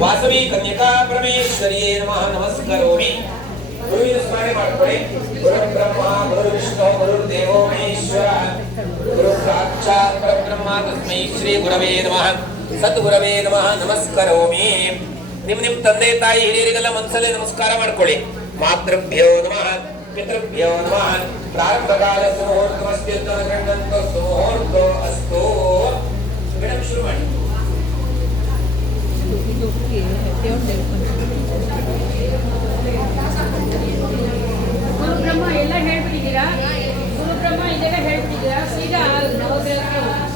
ವಾಸವಿ ಕನ್ಯಕಾ ಪರಮೇಶ್ವರಿಯೇ ನಮಃ ನಮಸ್ಕರೋಮಿ. ಗುರುವಿನ ಸ್ಮರಣೆ ಮಾಡಿಕೊಳ್ಳಿ. ಗುರು ಬ್ರಹ್ಮ ಗುರು ವಿಷ್ಣು ಗುರು ದೇವೋ ಮಹೇಶ್ವರ ಗುರು ಸಾಕ್ಷಾತ್ ಪರಬ್ರಹ್ಮ ತಸ್ಮೈ ಶ್ರೀ ಗುರವೇ ನಮಃ ಸದ್ಗುರವೇ ನಮಃ ನಮಸ್ಕರೋಮಿ. ನಿಮ್ಮ ತಂದೆ ತಾಯಿ ಹಿರಿಯರಿಗೆಲ್ಲ ಮನಸ್ಸಲ್ಲೇ ನಮಸ್ಕಾರ ಮಾಡ್ಕೊಳ್ಳಿ. ಮಾತೃಭ್ಯೋ ನಮಃ ಪಿತೃಭ್ಯೋ ನಮಃ. ಪ್ರಾರಂಭಕಾಲ ಸುಮುಹೂರ್ತಮಸ್ತ್ಯುತ್ತಮ ಗೃಹಂತೋ ಸುಮುಹೂರ್ತೋ ಅಸ್ತೋ. ಮೇಡಮ್ ಶುರು ಮಾಡಿ. ಗುರುಬ್ರಹ್ಮ ಎಲ್ಲ ಹೇಳ್ಬಿಟ್ಟಿದ್ದೀರಾ? ಗುರುಬ್ರಹ್ಮ ಇದೆಲ್ಲ ಹೇಳ್ಬಿಟ್ಟಿದ್ದೀರಾ? ಸೀದಾ ನವಗ್ರಹಕ್ಕೆ ಹೋಗಿ.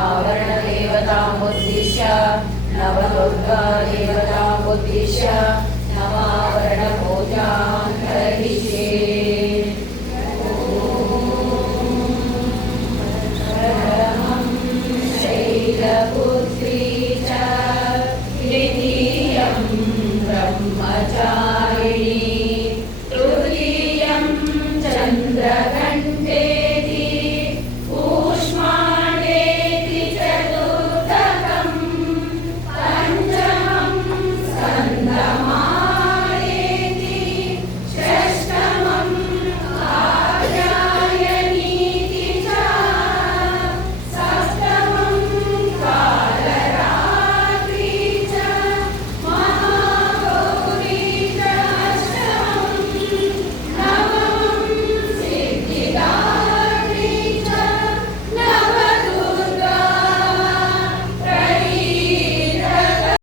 आवरण देवतामुद्दिश्य नवदुर्गा देवतामुद्दिश्य